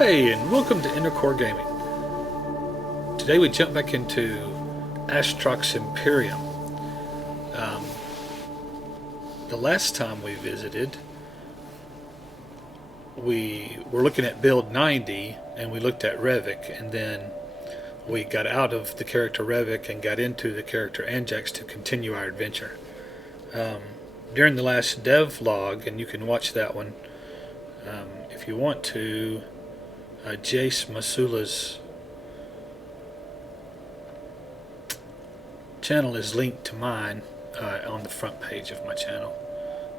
Hey, and welcome to Intercore Gaming. Today we jump back into Astrox Imperium. Um, the last time we visited, we were looking at build 90, and we looked at Revik, and then we got out of the character Revik and got into the character Anjax to continue our adventure. During the last dev log, and you can watch that one if you want to, Jace Masula's channel is linked to mine on the front page of my channel,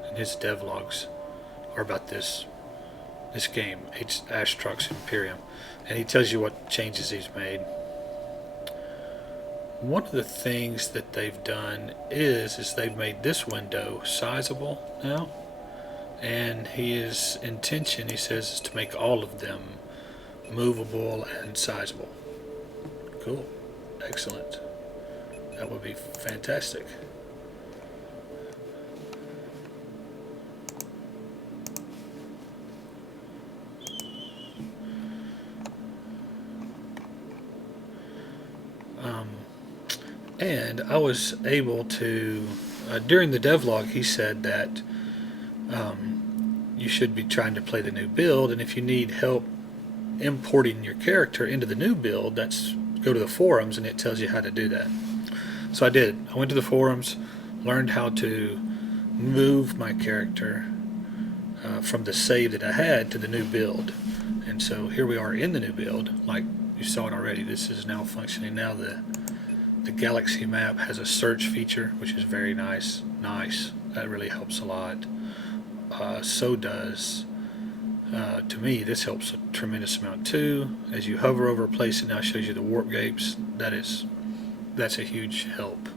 and his devlogs are about this game, Astrox Imperium, and he tells you what changes he's made. One of the things that they've done is they've made this window sizable now, and his intention, he says, is to make all of them movable and sizable. Cool. Excellent. That would be fantastic. And I was able to, during the devlog, he said that you should be trying to play the new build, and if you need help importing your character into the new build, go to the forums and it tells you how to do that. So I did. I went to the forums, learned how to move my character from the save that I had to the new build. And so here we are in the new build. Like you saw it already, this is now functioning. Now the galaxy map has a search feature, which is very nice. That really helps a lot. So does, to me, this helps a tremendous amount too. As you hover over a place, it now shows you the warp gates. That's a huge help,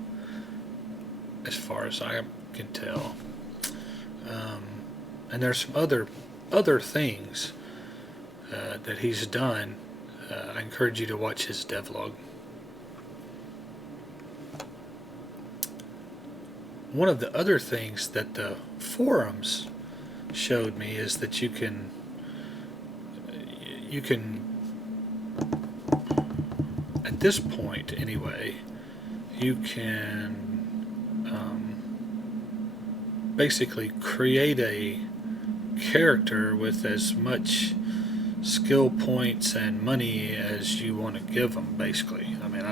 as far as I can tell. And there's some other things that he's done. I encourage you to watch his devlog. One of the other things that the forums showed me is that you can at this point anyway, you can basically create a character with as much skill points and money as you want to give them, basically. I mean,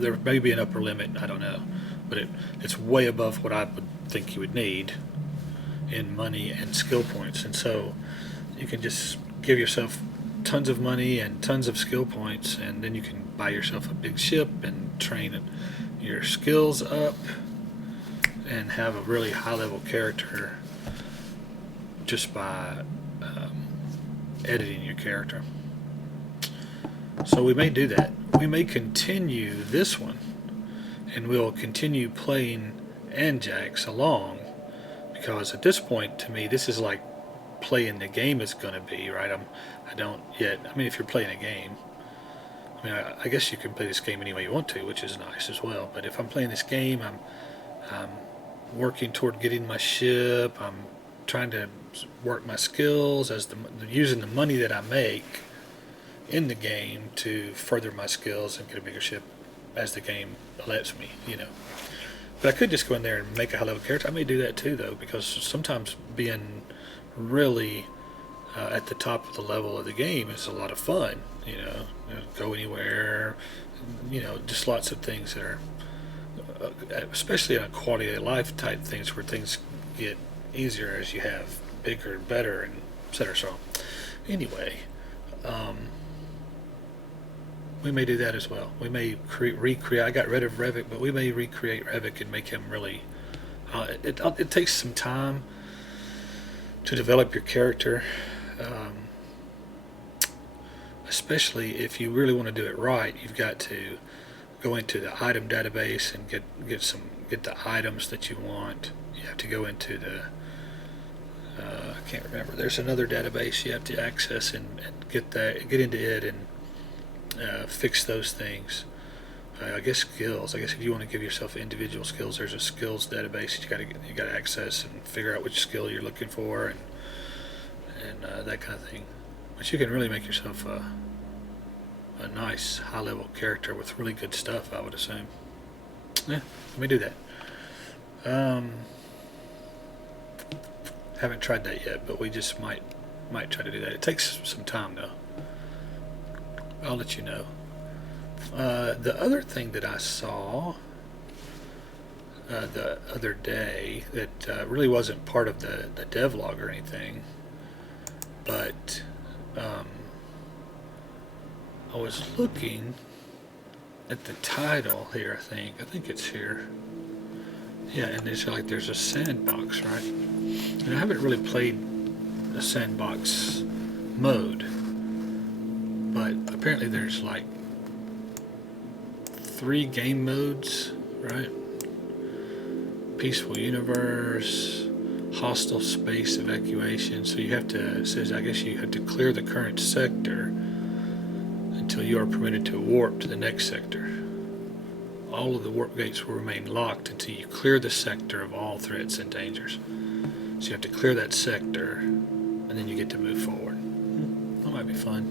there may be an upper limit, I don't know, but it's way above what I would think you would need in money and skill points. And so you can just give yourself tons of money and tons of skill points, and then you can buy yourself a big ship and train your skills up and have a really high level character just by editing your character. So we may do that. We may continue this one, and we'll continue playing Anjax along, because at this point, to me, this is like playing the game is going to be, right? I don't yet. I mean, if you're playing a game, I mean, I guess you can play this game any way you want to, which is nice as well. But if I'm playing this game, I'm working toward getting my ship. I'm trying to work my skills as using the money that I make in the game to further my skills and get a bigger ship as the game lets me, But I could just go in there and make a high level character. I may do that too, though, because sometimes being really at the top of the level of the game is a lot of fun. Go anywhere. Just lots of things that are, especially on quality of life type things, where things get easier as you have bigger and better and etc. So anyway, we may do that as well. We may recreate. I got rid of Revik, but we may recreate Revik and make him really. It takes some time to develop your character, especially if you really want to do it right. You've got to go into the item database and get the items that you want. You have to go into the I can't remember. There's another database you have to access and get into it and fix those things. I guess skills. I guess if you want to give yourself individual skills, there's a skills database that you got to access and figure out which skill you're looking for and that kind of thing. But you can really make yourself a nice high-level character with really good stuff, I would assume. Yeah, let me do that. Haven't tried that yet, but we just might try to do that. It takes some time though. I'll let you know. The other thing that I saw the other day that really wasn't part of the devlog or anything, but I was looking at the title here. I think it's here. Yeah, and it's like there's a sandbox, right? And I haven't really played the sandbox mode, but apparently there's like 3 game modes, right? Peaceful universe, hostile space evacuation. So you have to, it says, I guess you have to clear the current sector until you are permitted to warp to the next sector. All of the warp gates will remain locked until you clear the sector of all threats and dangers. So you have to clear that sector, and then you get to move forward. That might be fun.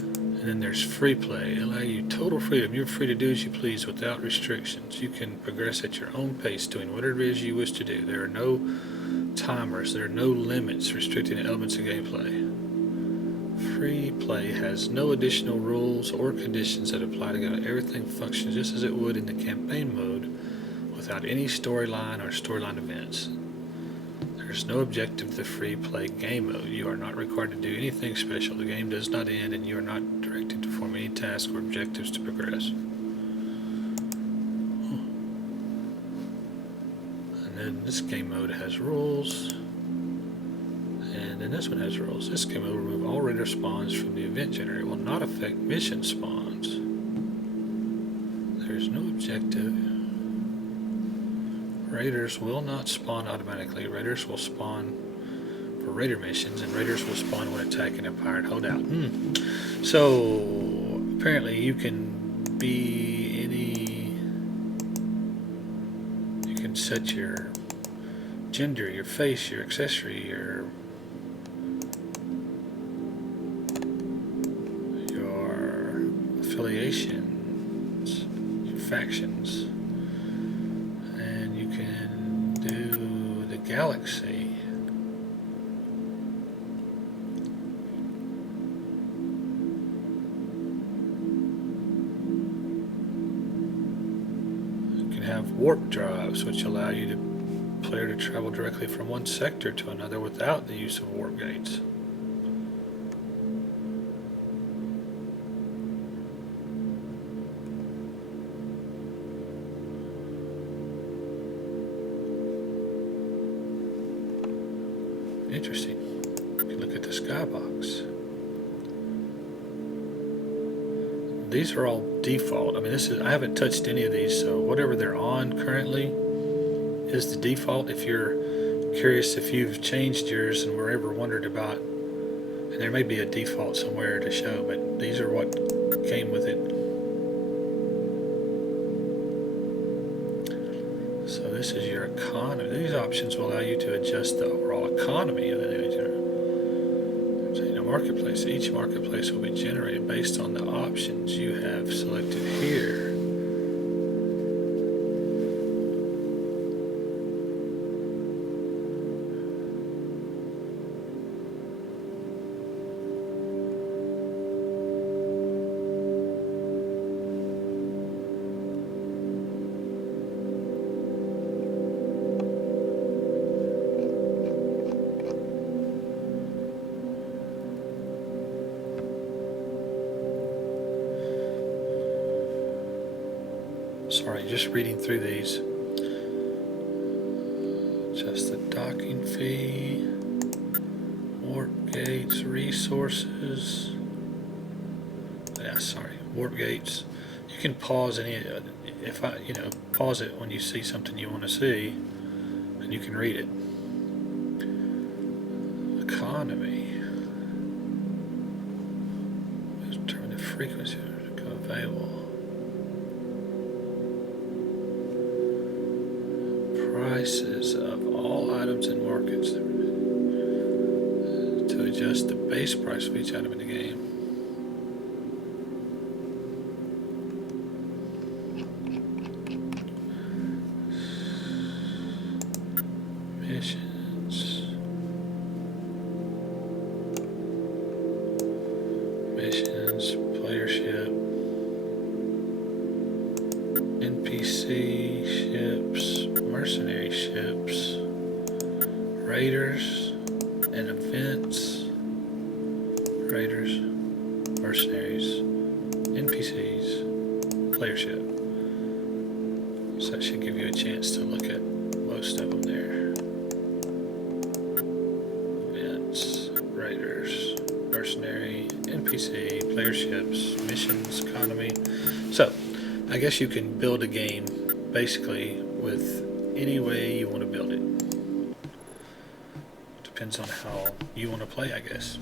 And then there's free play. Allow you total freedom. You're free to do as you please without restrictions. You can progress at your own pace, doing whatever it is you wish to do. There are no timers. There are no limits restricting elements of gameplay. Free play has no additional rules or conditions that apply to go. Everything functions just as it would in the campaign mode without any storyline or storyline events. There's no objective to the free play game mode. You are not required to do anything special. The game does not end and you are not directed to perform any tasks or objectives to progress. And then this game mode has rules. And then this one has rules. This game will remove all raider spawns from the event generator. It will not affect mission spawns. There's no objective. Raiders will not spawn automatically. Raiders will spawn for raider missions, and raiders will spawn when attacking a pirate hideout. So apparently you can be any. You can set your gender, your face, your accessory, your affiliations, your factions, and you can do the galaxy. You can have warp drives, which allow you to player to travel directly from one sector to another without the use of warp gates. Interesting. You can look at the skybox. These are all default. I mean, I haven't touched any of these, so whatever they're on currently is the default. If you're curious if you've changed yours and were ever wondered about, and there may be a default somewhere to show, but these are what came with it. So this is your economy. These options will allow you to adjust the overall economy of the new marketplace. Each marketplace will be generated based on the options you have selected here. Sorry, just reading through these. Just the docking fee, warp gates, resources. Yeah, sorry, warp gates. You can pause any. Pause it when you see something you want to see, and you can read it. Economy. Determine the frequency to become available. Prices of all items and markets to adjust adjust the base price of each item in the game. Missions. Missions, playership, NPC ships, mercenary ships, raiders, and events. Raiders, mercenaries, NPCs, playership. So that should give you a chance to look at most of them there. Events, raiders, mercenary, NPC, playerships, missions, economy. So I guess you can build a game basically with any way you want to build it. Depends on how you want to play, I guess.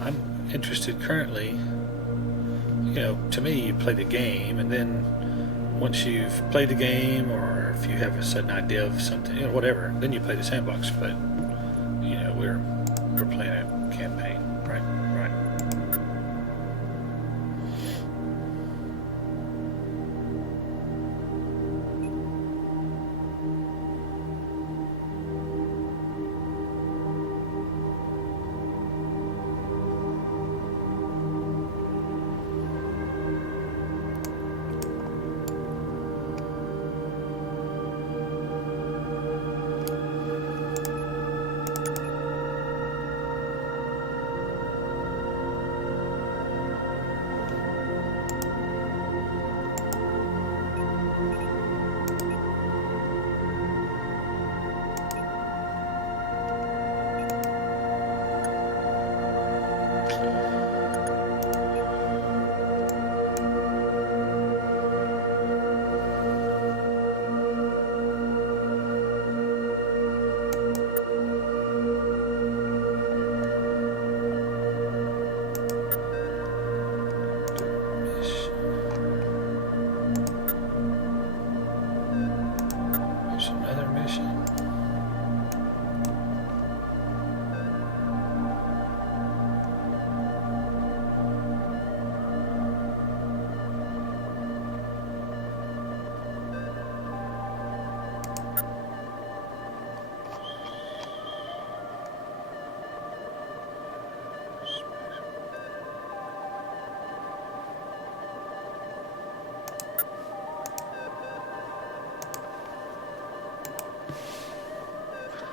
I'm interested currently, you know, to me you play the game, and then once you've played the game, or if you have a certain idea of something, you know, whatever, then you play the sandbox. But you know, we're playing a campaign, right? Right. There's another mission.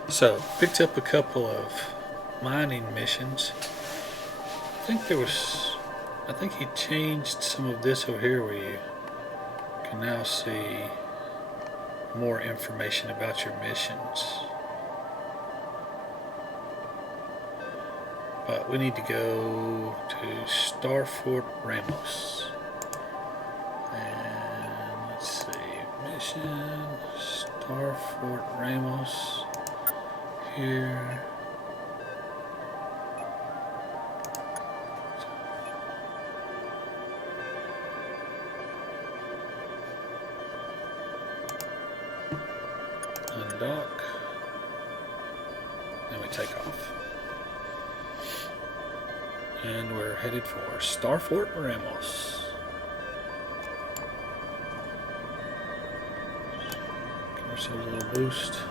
So, picked up a couple of mining missions. I think he changed some of this over here where you can now see more information about your missions. But we need to go to Starfort Ramos. And let's see, mission, Starfort Ramos. Here. Undock. And we take off. And we're headed for Starfort Ramos. Give ourselves a little boost.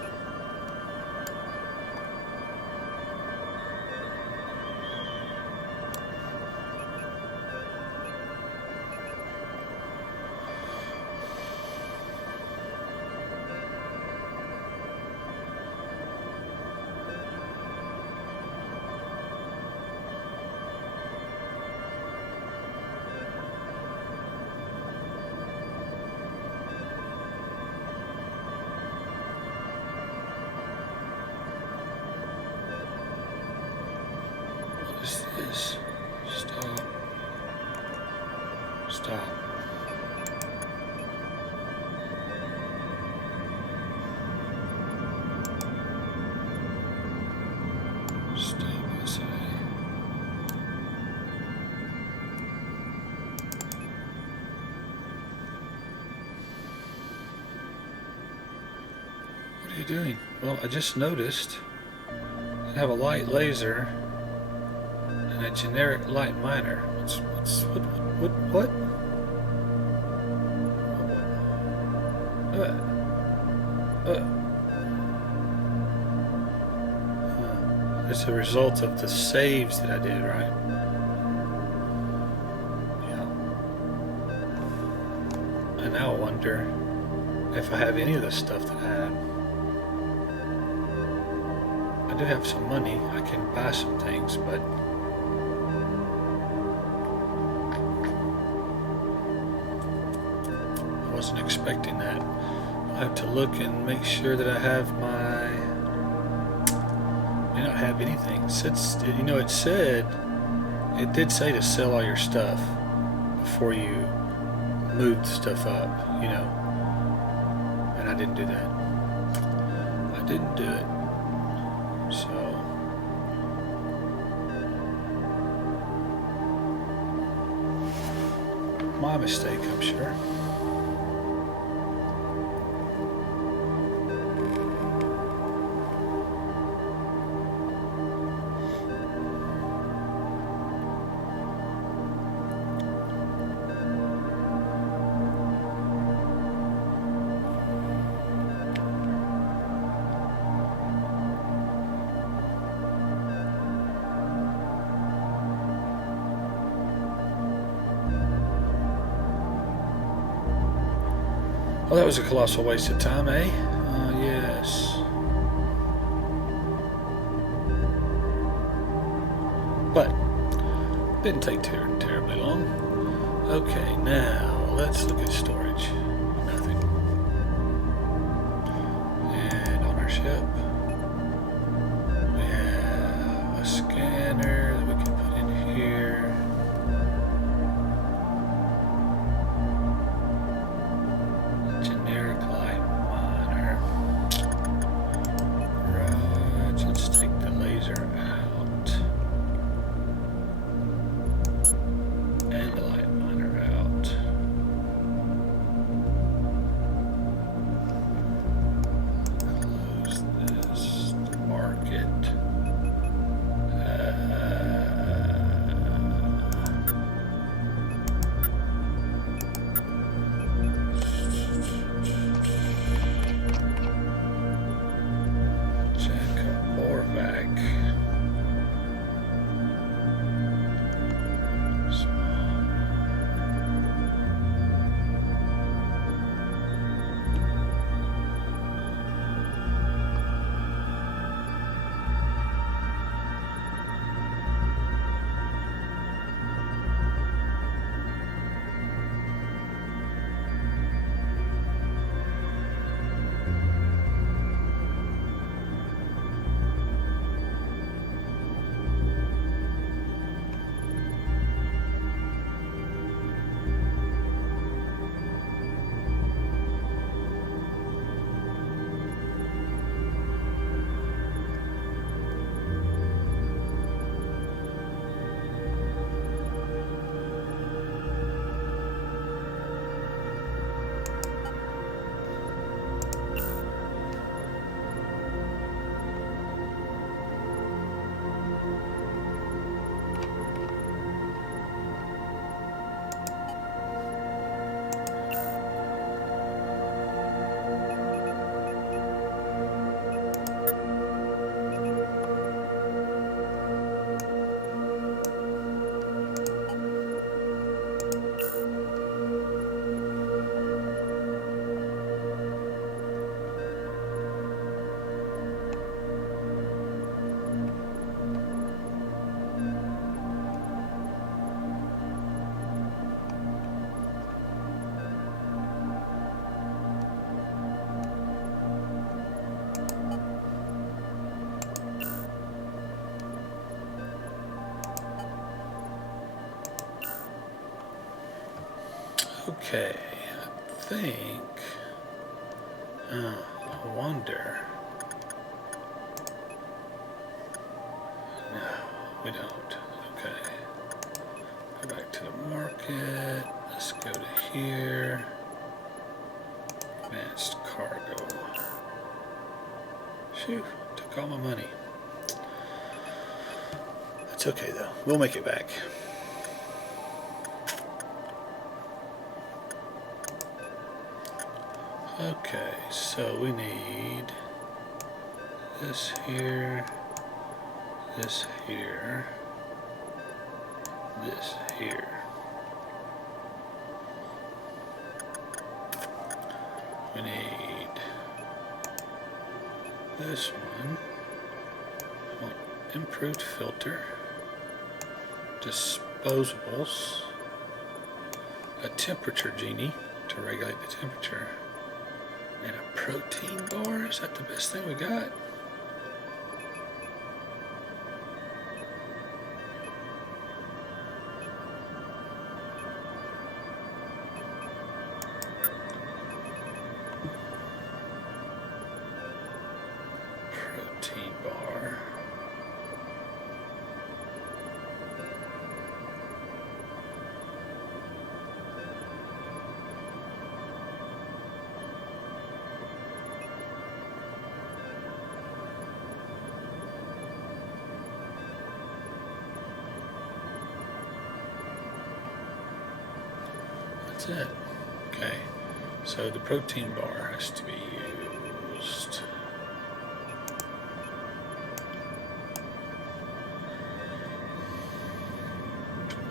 This. Stop. Stop. Stop, I say. What are you doing? Well, I just noticed I have a light laser and a generic light miner. What? It's a result of the saves that I did, right? Yeah. And now I wonder if I have any of the stuff that I had. I do have some money. I can buy some things, but I wasn't expecting that. I have to look and make sure that I have my... may not have anything. Since, you know, it did say to sell all your stuff before you moved stuff up, you know, and I didn't do that. I didn't do it. So my mistake, I'm sure. Well, that was a colossal waste of time, eh? Yes. But didn't take terribly long. Okay, now let's look at storage. Nothing. And on our ship, we have a scanner that we can put in here. Generic light miner. Right, let's take the laser out. And the light miner out. Close this. Mark it. Okay, I think, I wonder, no, we don't, okay, go back to the market, let's go to here, advanced cargo, phew, took all my money, It's okay though. We'll make it back. Okay, so we need this here, this here, this here. We need this one. Improved filter, disposables, a temperature genie to regulate the temperature, and a protein bar. Is that the best thing we got? Protein bar. That's it. Okay, so the protein bar has to be used.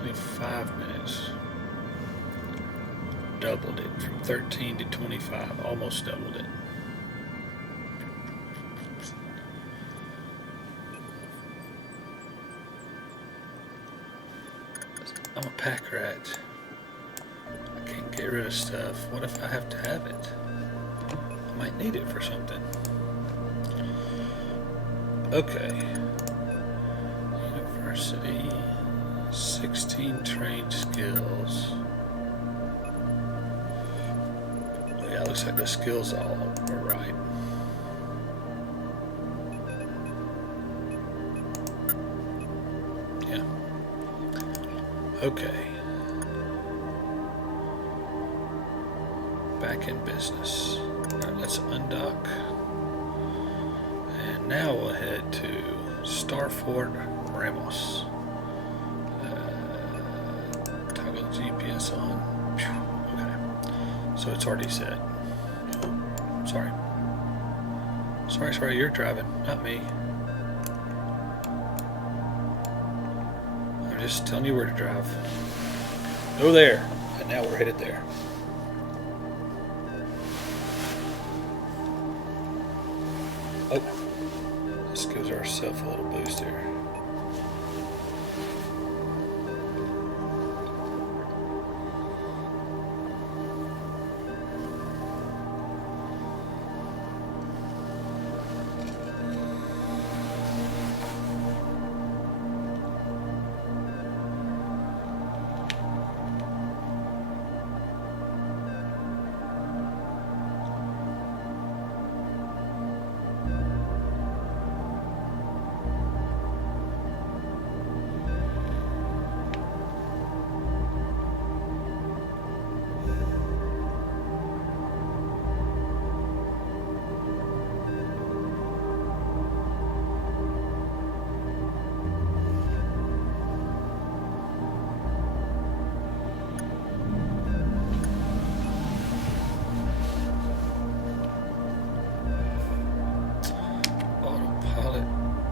$25. Doubled it from 13 to 25, almost doubled it. I'm a pack rat. I can't get rid of stuff. What if I have to have it? I might need it for something. Okay. University. 16 trained skills. Yeah, it looks like the skills all are right. Yeah. Okay. Back in business. Alright, let's undock. And now we'll head to Starfort Ramos. Toggle GPS on. Okay. So it's already set. Sorry. Sorry, you're driving, not me. I'm just telling you where to drive. Go there. And now we're headed there. Oh, this gives ourselves a little boost here.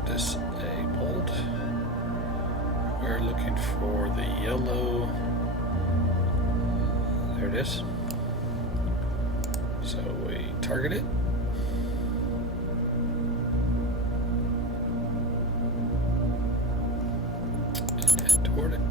Disabled. We're looking for the yellow. There it is. So we target it. And head toward it.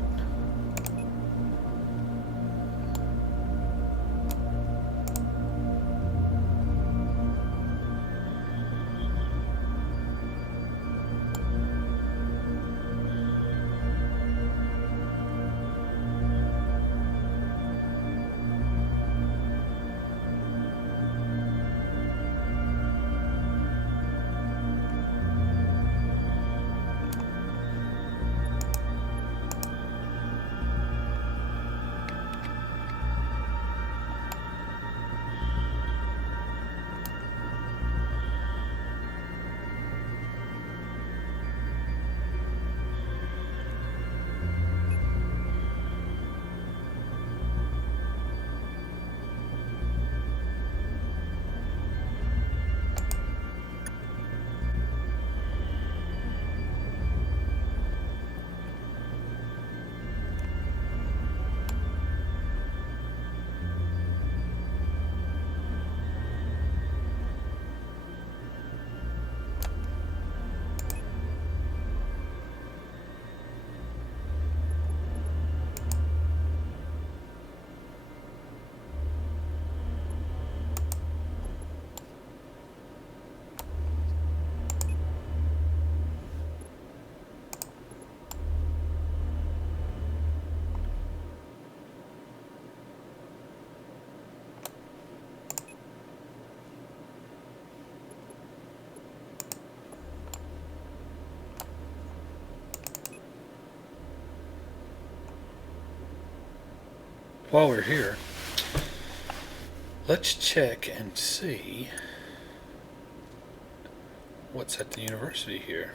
while we're here, let's check and see what's at the university here.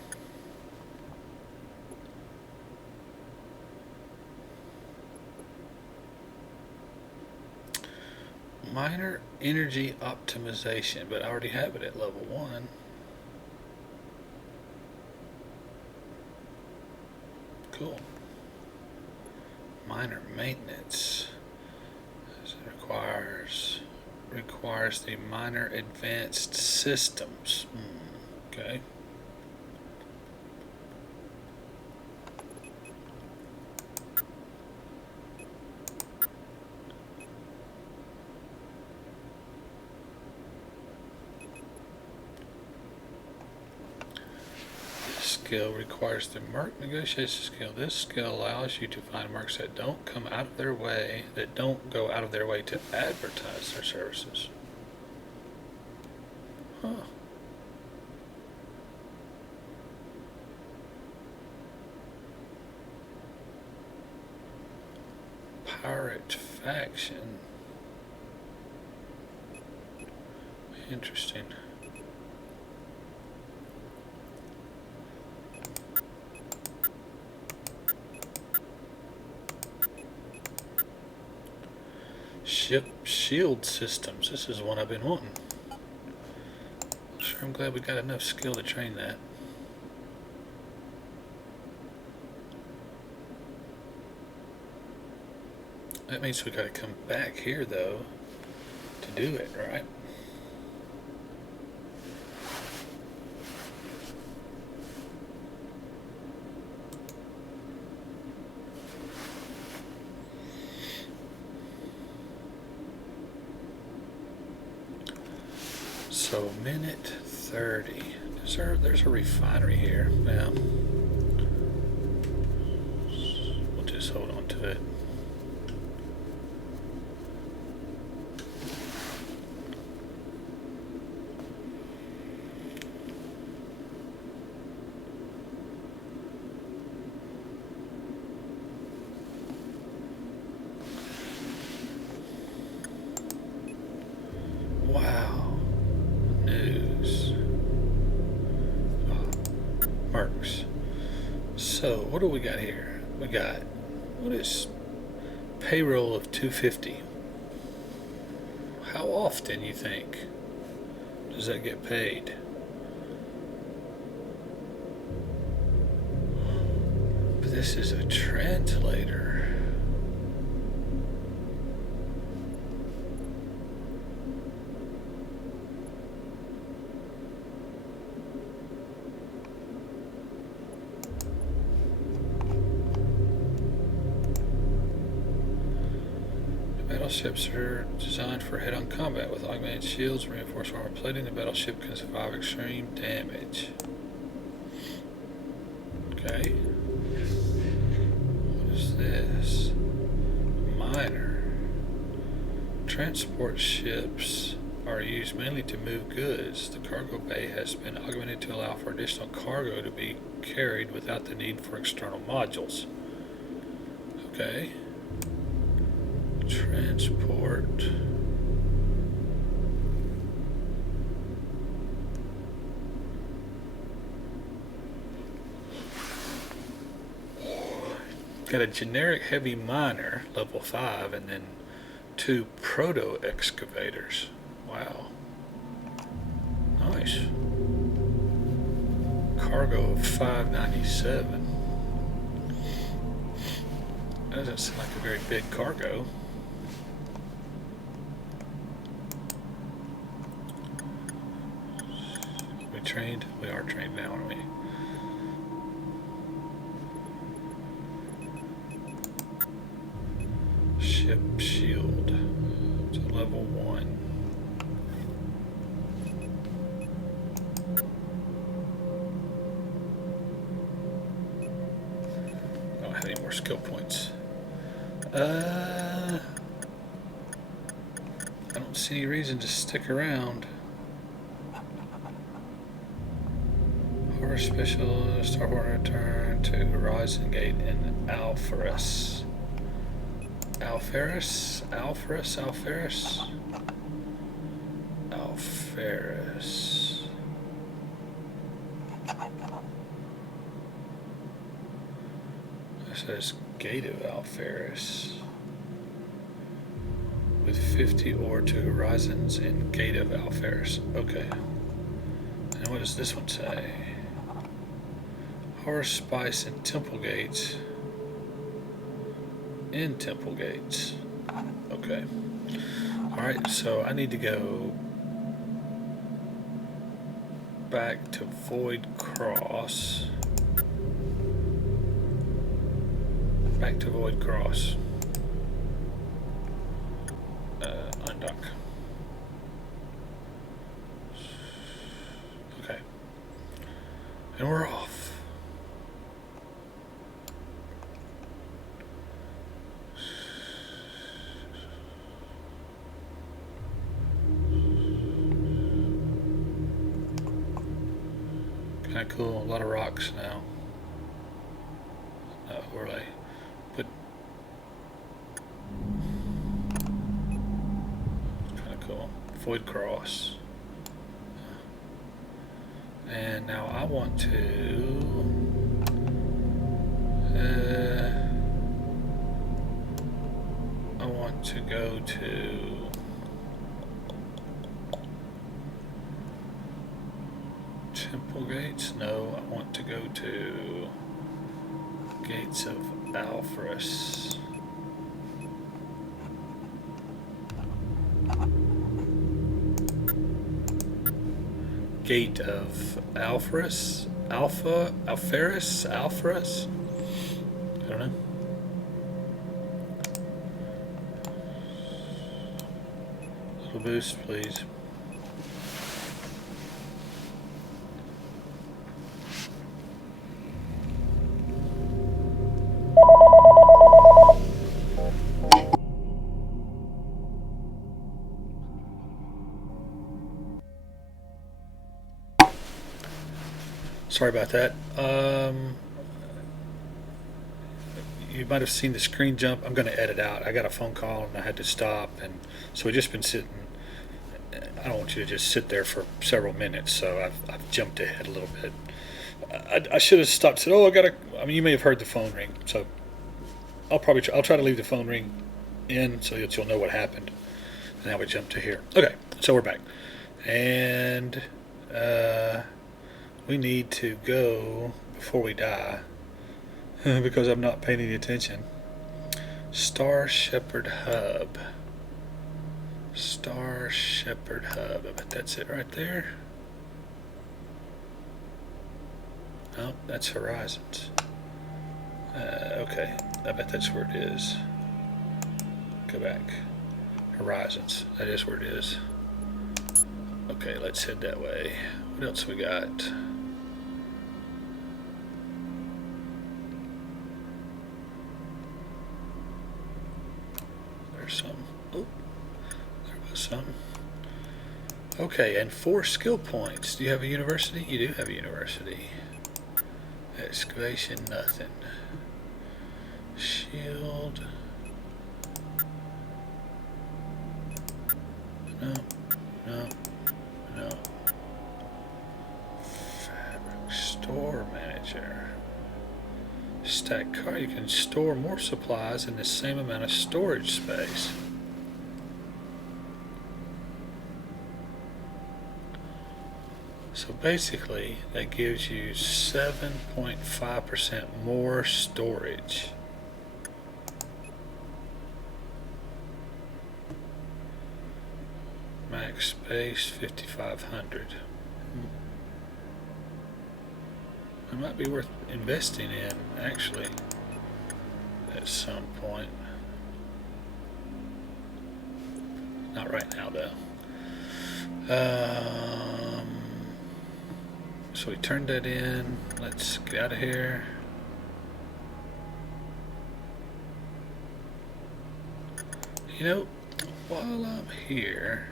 Minor energy optimization, but I already have it at level 1. Cool. Minor maintenance. This requires the minor advanced systems. Okay. Skill requires the merc negotiation skill. This skill allows you to find mercs that don't go out of their way to advertise their services. Huh. Pirate faction. Interesting. Ship shield systems. This is one I've been wanting. Sure, I'm glad we got enough skill to train that. That means we gotta come back here though to do it, right? So minute 30. There's a refinery here. Now we'll just hold on to it. Wow. News. Mercs. So, what do we got here? We got, what is payroll of 250? How often, you think, does that get paid? But this is a translator. Battleships are designed for head-on combat with augmented shields, reinforced armor plating. The battleship can survive extreme damage. Okay. What is this? Minor. Transport ships are used mainly to move goods. The cargo bay has been augmented to allow for additional cargo to be carried without the need for external modules. Okay. Transport. Got a generic heavy miner, level 5, and then 2 proto excavators. Wow. Nice. Cargo of 597. That doesn't seem like a very big cargo. Trained? We are trained now, aren't we? Ship shield to level 1. I don't have any more skill points. I don't see any reason to stick around. Special Starport return to Horizon Gate in Alpharus. Alferus? Alferus? Alferus? Alferus. It says Gate of Alferus. With 50 ore to horizons and Gate of Alferus. Okay. And what does this one say? Horse, Spice, and Temple Gates. In Temple Gates. Okay. Alright, so I need to go back to Void Cross. Back to Void Cross. Undock. Okay. And we're off. Kinda cool, a lot of rocks now. Where they put kinda cool. Void Cross. And now I want to go to Temple Gates? No, I want to go to Gates of Alferus. Gate of Alferus? Alferus? Alferus? I don't know. Little boost, please. Sorry about that. You might have seen the screen jump. I'm going to edit out. I got a phone call and I had to stop, and so we've just been sitting. I don't want you to just sit there for several minutes, so I've jumped ahead a little bit. I should have stopped. Said, "Oh, I got to." I mean, you may have heard the phone ring, so I'll try to leave the phone ring in so that you'll know what happened. And now we jump to here. Okay, so we're back, and we need to go before we die because I'm not paying any attention. Star Shepherd Hub. Star Shepherd Hub. I bet that's it right there. Oh, that's Horizons. Okay, I bet that's where it is. Go back. Horizons. That is where it is. Okay, let's head that way. What else we got? There's some. Oh, there was some. Okay, and 4 skill points. Do you have a university? You do have a university. Excavation, nothing. Shield. No, no, no. Fabric store manager. Stack car. You can store more supplies in the same amount of storage space. So basically, that gives you 7.5% more storage. Max space 5,500. It might be worth investing in, actually, at some point. Not right now, though. So we turned that in. Let's get out of here. You know, while I'm here,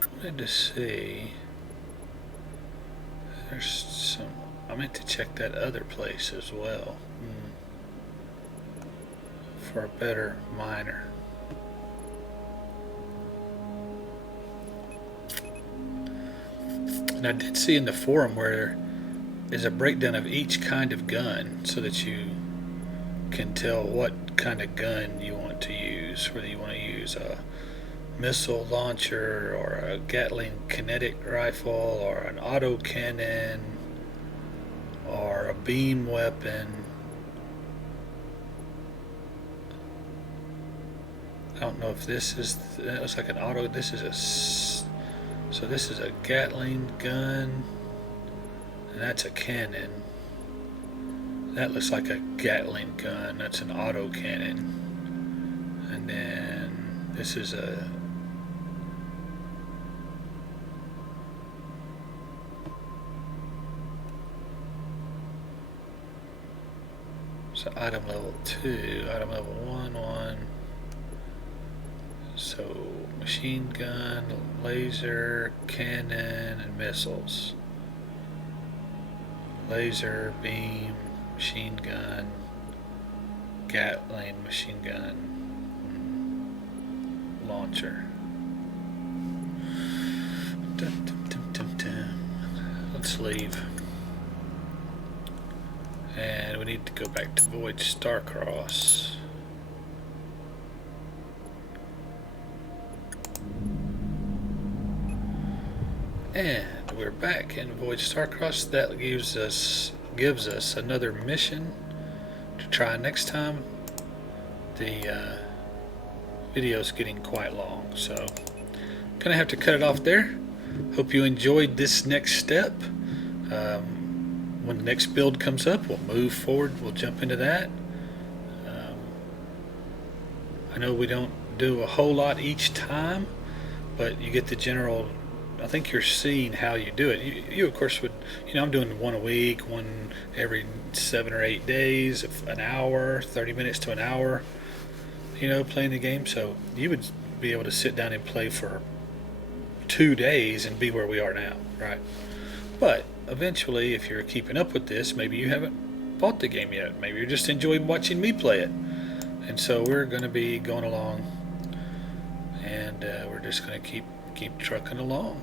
I wanted to see. There's some. I meant to check that other place as well. for a better miner. And I did see in the forum where is a breakdown of each kind of gun so that you can tell what kind of gun you want to use, whether you want to use a missile launcher or a Gatling kinetic rifle or an auto cannon or a beam weapon. I don't know if this is, that looks like an auto, this is a, so this is a Gatling gun, and that's a cannon. That looks like a Gatling gun, that's an auto cannon. And then this is a, so item level 2, item level 1. So machine gun, laser, cannon, and missiles. Laser, beam, machine gun, Gatling machine gun, launcher. Let's leave. And we need to go back to Void Starcross. And we're back in Void Starcross. That gives us another mission to try next time. The video's getting quite long, so gonna have to cut it off there. Hope you enjoyed this next step. When the next build comes up, we'll move forward. We'll jump into that. I know we don't do a whole lot each time, but you get the general. I think you're seeing how you do it. You of course would, I'm doing one a week, one every 7 or 8 days, an hour, 30 minutes to an hour, playing the game. So you would be able to sit down and play for 2 days and be where we are now, right? But eventually, if you're keeping up with this, maybe you haven't bought the game yet. Maybe you're just enjoying watching me play it. And so we're going to be going along, and we're just going to keep trucking along.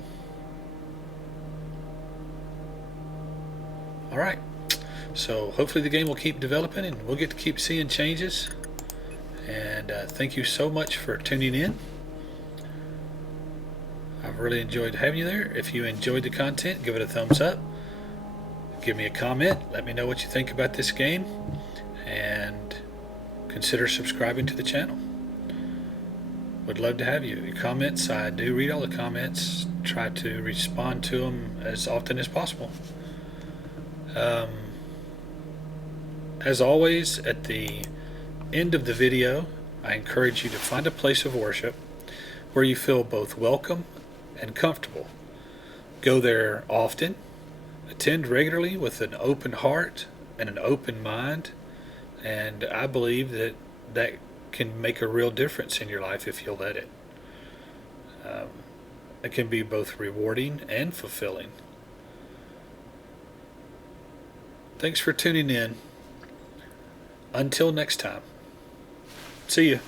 Alright, so hopefully the game will keep developing and we'll get to keep seeing changes. And thank you so much for tuning in. I've really enjoyed having you there. If you enjoyed the content, give it a thumbs up. Give me a comment. Let me know what you think about this game. And consider subscribing to the channel. Would love to have you. Your comments, I do read all the comments. Try to respond to them as often as possible. As always, at the end of the video, I encourage you to find a place of worship where you feel both welcome and comfortable. Go there often. Attend regularly with an open heart and an open mind. And I believe that can make a real difference in your life if you'll let it. It can be both rewarding and fulfilling. Thanks for tuning in. Until next time. See ya.